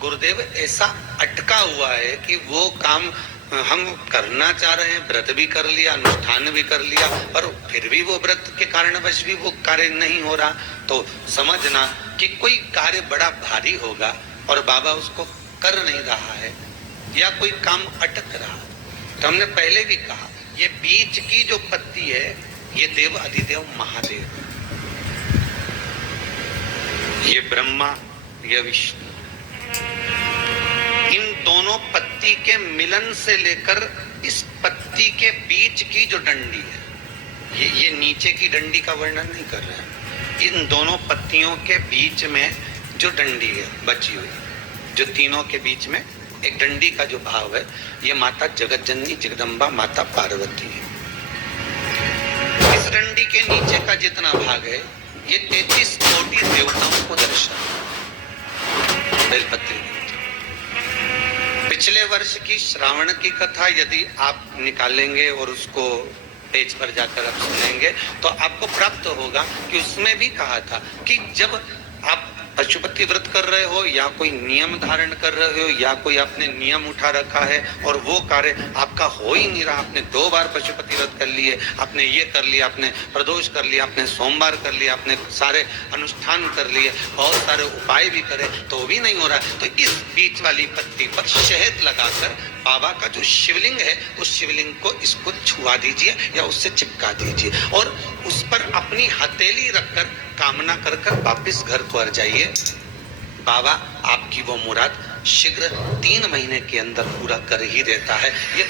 गुरुदेव ऐसा अटका हुआ है कि वो काम हम करना चाह रहे हैं, व्रत भी कर लिया, अनुष्ठान भी कर लिया, पर फिर भी वो व्रत के कारणवश भी वो कार्य नहीं हो रहा। तो समझना कि कोई कार्य बड़ा भारी होगा और बाबा उसको कर नहीं रहा है, या कोई काम अटक रहा। तो हमने पहले भी कहा, ये बीच की जो पत्ती है, ये देव अधिदेव महादेव, ये ब्रह्मा, ये विष्णु, इन दोनों पत्ती के मिलन से लेकर इस पत्ती के बीच की जो डंडी है, ये नीचे की डंडी का वर्णन नहीं कर रहे हैं, इन दोनों पत्तियों के बीच में जो डंडी है बची हुई, जो तीनों के बीच में एक डंडी का जो भाव है, ये माता जगत जननी जगदम्बा माता पार्वती है। इस डंडी के नीचे का जितना भाग है, ये 33 कोटि देवताओं को दर्शन बेलपत्री। पिछले वर्ष की श्रावण की कथा यदि आप निकालेंगे और उसको पेज पर जाकर आप सुनेंगे तो आपको प्राप्त होगा कि उसमें भी कहा था कि जब आप पशुपति व्रत कर रहे हो या कोई नियम धारण कर रहे हो या कोई आपने नियम उठा रखा है और वो कार्य आपका हो ही नहीं रहा, आपने 2 बार पशुपति व्रत कर लिए, आपने ये कर लिया, आपने प्रदोष कर लिया, आपने सोमवार कर लिया, आपने सारे अनुष्ठान कर लिए, बहुत सारे उपाय भी करे, तो भी नहीं हो रहा, तो इस बीच वाली पत्ती पर शहद लगाकर बाबा का जो शिवलिंग है, उस शिवलिंग को इसको छुआ दीजिए या उससे चिपका दीजिए और उस पर अपनी हथेली रखकर कामना कर कर वापिस घर को आ जाइए। बाबा आपकी वो मुराद शीघ्र 3 महीने के अंदर पूरा कर ही देता है। ये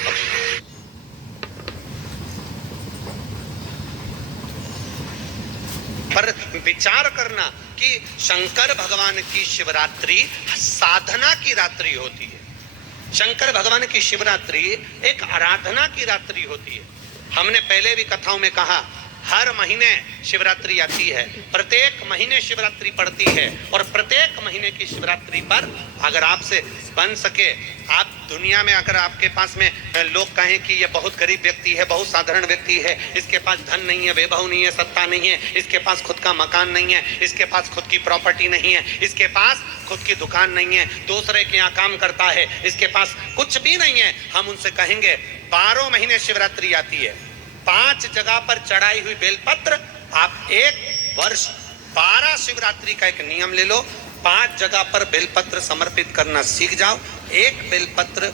पर विचार करना कि शंकर भगवान की शिवरात्रि साधना की रात्रि होती है। शंकर भगवान की शिवरात्रि एक आराधना की रात्रि होती है। हमने पहले भी कथाओं में कहा, हर महीने शिवरात्रि आती है, प्रत्येक महीने शिवरात्रि पड़ती है और प्रत्येक महीने की शिवरात्रि पर अगर आपसे बन सके, आप दुनिया में अगर आपके पास में लोग कहें कि ये बहुत गरीब व्यक्ति है, बहुत साधारण व्यक्ति है, इसके पास धन नहीं है, वैभव नहीं है, सत्ता नहीं है, इसके पास खुद का मकान नहीं है, इसके पास खुद की प्रॉपर्टी नहीं है, इसके पास खुद की दुकान नहीं है, दूसरे के यहाँ काम करता है, इसके पास कुछ भी नहीं है, हम उनसे कहेंगे 12 महीने शिवरात्रि आती है, 5 जगह पर चढ़ाई हुई बेलपत्र, आप 1 वर्ष 12 शिवरात्रि का एक नियम ले लो, 5 जगह पर बेलपत्र समर्पित करना सीख जाओ। एक बेलपत्र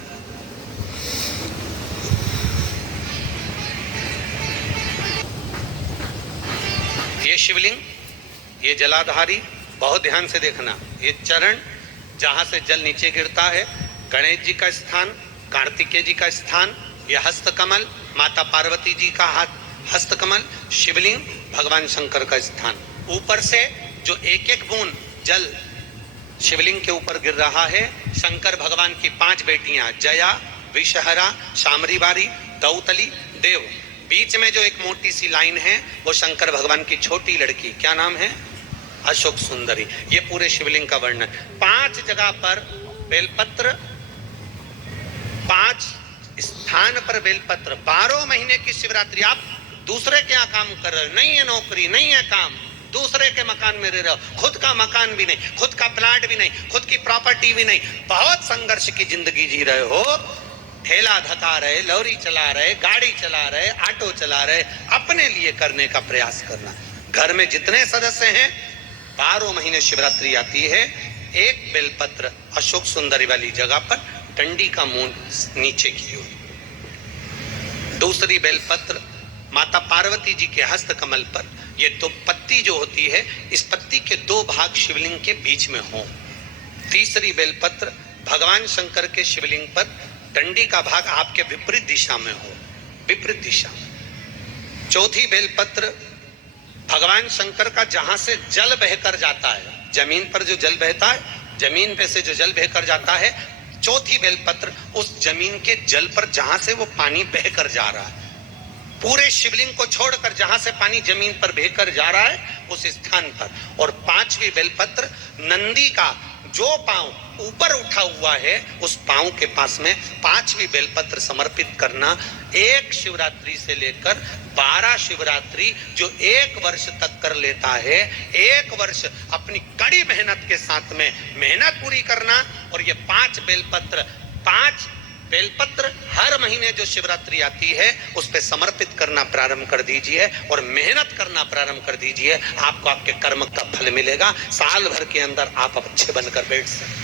ये शिवलिंग, ये जलाधारी, बहुत ध्यान से देखना, ये चरण जहां से जल नीचे गिरता है, गणेश जी का स्थान, कार्तिकेय जी का स्थान, यह हस्तकमल माता पार्वती जी का हाथ हस्तकमल, शिवलिंग भगवान शंकर का स्थान। ऊपर से जो एक एक बूंद जल शिवलिंग के ऊपर गिर रहा है, शंकर भगवान की 5 बेटियां जया, विषहरा, शामरीबारी, दौतली, देव। बीच में जो एक मोटी सी लाइन है वो शंकर भगवान की छोटी लड़की, क्या नाम है? अशोक सुंदरी। ये पूरे शिवलिंग का वर्णन। 5 जगह पर बेलपत्र, 5 स्थान पर बेलपत्र। 12 महीने की शिवरात्रि। आप दूसरे के यहाँ काम कर रहे हो, नहीं है नौकरी, नहीं है काम, दूसरे के मकान में रह रहे हो, खुद का मकान भी नहीं, खुद का प्लाट भी नहीं, खुद की प्रॉपर्टी भी नहीं, बहुत संघर्ष की जिंदगी जी रहे हो, ठेला धका रहे, लॉरी चला रहे, गाड़ी चला रहे, ऑटो चला रहे, अपने लिए करने का प्रयास करना। घर में जितने सदस्य हैं, 12 महीने शिवरात्रि आती है, एक बेलपत्र अशोक सुंदरी वाली जगह पर, डंडी का मुंह नीचे की ओर। दूसरी बेलपत्र माता पार्वती जी के हस्त कमल पर। ये तो पत्ती जो होती है, इस पत्ती के 2 भाग शिवलिंग के बीच में हो। तीसरी बेलपत्र भगवान शंकर के शिवलिंग पर, डंडी का भाग आपके विपरीत दिशा में हो, विपरीत दिशा। चौथी बेलपत्र भगवान शंकर का जहां से जल बहकर जाता है, जमीन पर जो जल बहता है, जमीन पे से जो जल बहकर जाता है, चौथी बेलपत्र उस जमीन के जल पर जहां से वो पानी बहकर जा रहा है, पूरे शिवलिंग को छोड़कर जहां से पानी जमीन पर बहकर जा रहा है उस स्थान पर। और 5वीं बेलपत्र नंदी का जो पांव ऊपर उठा हुआ है उस पांव के पास में 5वीं बेलपत्र समर्पित करना। एक शिवरात्रि से लेकर 12 शिवरात्रि जो 1 वर्ष तक कर लेता है, 1 वर्ष अपनी कड़ी मेहनत के साथ में मेहनत पूरी करना। और ये 5 बेलपत्र हर महीने जो शिवरात्रि आती है उस पे समर्पित करना प्रारंभ कर दीजिए और मेहनत करना प्रारंभ कर दीजिए। आपको आपके कर्म का फल मिलेगा। साल भर के अंदर आप अच्छे बनकर बैठ सकते हैं।